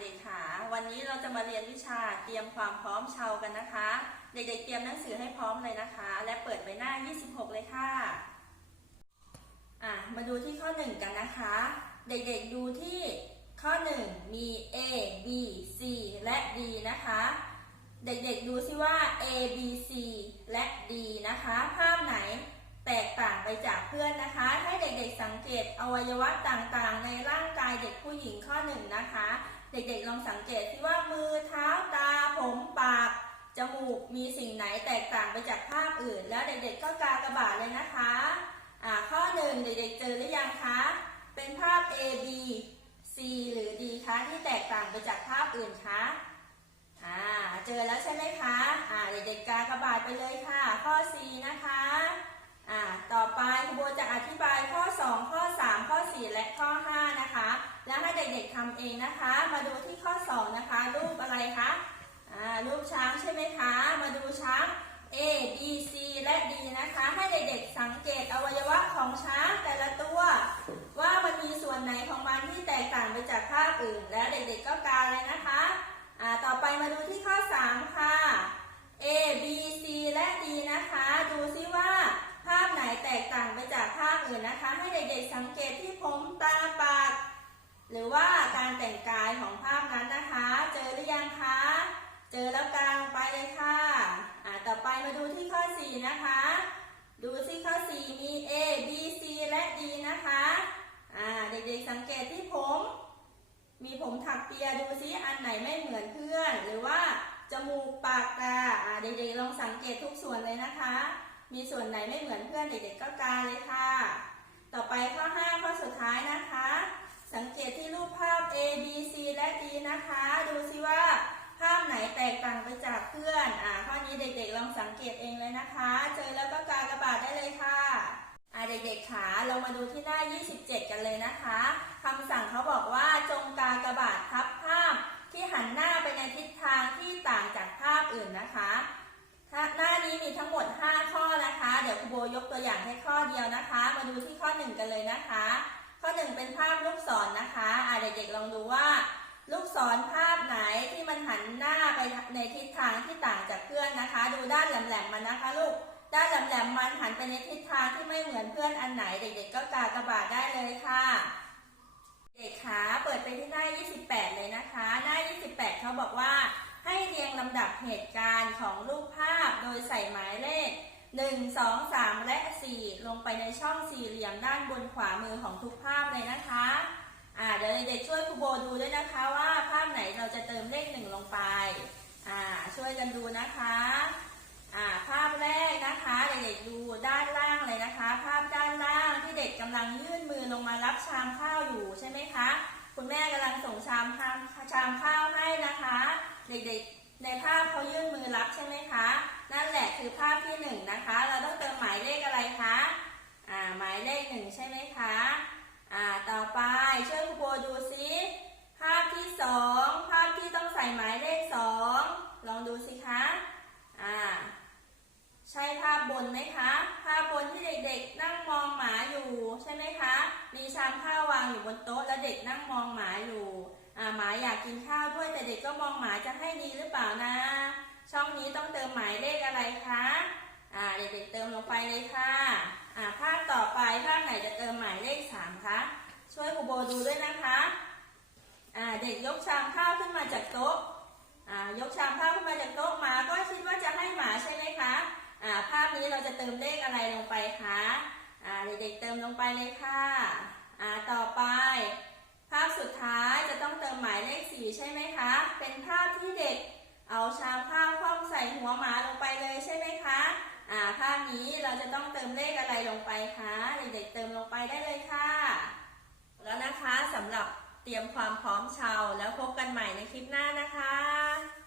เด็กๆค่ะ วันนี้เราจะมาเรียนวิชาเตรียมความพร้อมเชากันนะคะ เด็กๆเตรียมหนังสือให้พร้อมเลยนะคะ และเปิดไปหน้า 26 เลยค่ะอะ มาดูที่ข้อ 1 กันนะคะ เด็กๆดูที่ข้อ 1 มี A B C และ D นะคะ เด็กๆดูซิว่า A B C และ D นะคะ ภาพไหนแตกต่างไปจากเพื่อนนะคะ ให้เด็กๆสังเกตอวัยวะต่างๆ ในร่างกายเด็กผู้หญิงข้อหนึ่งนะคะ เด็กๆลองสังเกตที่ว่ามือเท้าตาผมปาก จมูกมีสิ่งไหนแตกต่างไปจากภาพอื่น แล้วเด็กๆก็กากระบาดเลยนะคะอ่าข้อหนึ่งเด็กๆเจอหรือยังคะ เป็นภาพ A B C หรือ D คะที่แตกต่างไปจากภาพอื่นคะอ่าเจอแล้วใช่ไหมคะอ่าเด็กๆกากระบาดไปเลยค่ะ ข้อ C นะคะ อ่าต่อไปครูโบจะอธิบายข้อ 2 ข้อ 3 ข้อ 4 และข้อ 5 นะคะ แล้วให้เด็กๆทำเองนะคะ มาดูที่ข้อ 2 นะคะ รูปอะไรคะอ่ารูปช้างใช่ไหมคะ มาดูช้าง A B C และ D นะคะ ให้เด็กๆสังเกตอวัยวะของช้างแต่ละตัว ว่ามันมีส่วนไหนของมันที่แตกต่างไปจากภาพอื่น แล้วเด็กๆก็กาเลยนะคะ อ่า ต่อไปมาดูที่ข้อ 3 ค่ะ A B C และ D นะคะ ดูซิว่าภาพไหนแตกต่างไปจากภาพอื่ นะคะ ให้เด็กๆสังเกตที่ผมตาปากหรือว่าการแต่งกายของภาพนั้นนะคะ เจอหรือยังคะ เจอแล้วกางลงไปเลยค่ะอ่าต่อไปมาดูที่ข้อ 4 นะคะ ดูซิข้อ 4 มี A B C และ D นะคะอ่าเด็กๆสังเกตที่ผม มีผมถักเปียดูซิอันไหนไม่เหมือนเพื่อน หรือว่าจมูกปากตาอ่าเด็กๆลองสังเกตทุกส่วนเลยนะคะ มีส่วนไหนไม่เหมือนเพื่อนเด็กๆก็กาเลยค่ะ ต่อไปข้อ5ข้อสุดท้ายนะคะ สังเกตที่รูปภาพ A B C และ D นะคะ ดูซิว่าภาพไหนแตกต่างไปจากเพื่อน อ่า ข้อนี้เด็กๆลองสังเกตเองเลยนะคะ เจอแล้วก็กากระบาดได้เลยค่ะ อ่าเด็กๆขาเรามาดูที่หน้า 27 กันเลยนะคะคำสั่งเขาบอกว่าจงกากระบาดทับภาพที่หันหน้าไปในทิศทางที่ต่างจากภาพอื่นนะคะ หน้านี้มีทั้งหมด 5 ข้อ ดี๋ยวครูโบยกตัวอย่างให้ข้อเดียวนะคะ มาดูที่ข้อ1กันเลยนะคะ ข้อ1เป็นภาพลูกศรนนะคะอ่าเด็กๆลองดูว่า ลูกศรภาพไหนที่มันหันหน้าไปในทิศทางที่ต่างจากเพื่อนนะคะ ดูด้านแหลมๆมันนะคะลูกด้านแหลมๆมันหันไปในทิศทางที่ไม่เหมือนเพื่อนอันไหน เด็ก ๆ ก็กากระบาดได้เลยค่ะ เด็กขาเปิดไปที่หน้า 28 เลยนะคะ หน้า 28 เขาบอกว่าให้เรียงลำดับเหตุการณ์ของรูปภาพโดยใส่หมายเลข 1 2 3 และ 4 ลงไปในช่องสี่เหลี่ยมด้านบนขวามือของทุกภาพเลยนะคะ อ่าเดี๋ยวเด็กๆช่วยครูโบดูด้วยนะคะว่าภาพไหนเราจะเติมเลขหนึ่งลงไป อ่าช่วยกันดูนะคะ อ่าภาพแรกนะคะเด็กๆดูด้านล่างเลยนะคะ ภาพด้านล่างที่เด็กกำลังยื่นมือลงมารับชามข้าวอยู่ใช่ไหมคะ คุณแม่กำลังส่งชามข้าวชามข้าวให้นะคะ เด็กๆ ในภาพเขายื่นมือรับใช่ไหมคะ นั่นแหละคือภาพที่หนึ่งนะคะ เราต้องเติมหมายเลขอะไรคะอ่าหมายเลขหนึ่งใช่ไหมคะอ่าต่อไปช่วยครูโบดูซิภาพที่สองภาพที่ต้องใส่หมายเลขสองลองดูสิคะอ่าใช่ภาพบนไหมคะ ภาพบนที่เด็กๆ นั่งมองหมาอยู่ใช่ไหมคะ มีชามข้าววางอยู่บนโต๊ะแล้วเด็กนั่งมองหมาอยู่ หมาอยากกินข้าวด้วยแต่เด็กก็มองหมาจะให้ดีหรือเปล่านะ ช่องนี้ต้องเติมหมายเลขอะไรคะอ่าเด็กๆเติมลงไปเลยค่ะอ่าภาพต่อไปภาพไหนจะเติมหมายเลขสามคะช่วยครูโบดูด้วยนะคะอ่าเด็กยกชามข้าวขึ้นมาจากโต๊ะอ่ายกชามข้าวขึ้นมาจากโต๊ะหมาก็คิดว่าจะให้หมาใช่ไหมคะอ่าภาพนี้เราจะเติมเลขอะไรลงไปคะอ่าเด็กๆเติมลงไปเลยค่ะอ่าต่อไปาพสุดท้ายจะต้องเติมหมายเลขสี่ใช่ไหมคะ เป็นภาพที่เด็ก เอาชามข้าวคว่ำใส่หัวหมาลงไปเลยใช่ไหมคะ อ่า ภาพนี้เราจะต้องเติมเลขอะไรลงไปคะ เด็กๆเติมลงไปได้เลยค่ะ แล้วนะคะสำหรับเตรียมความพร้อมชาวแล้วพบกันใหม่ในคลิปหน้านะคะ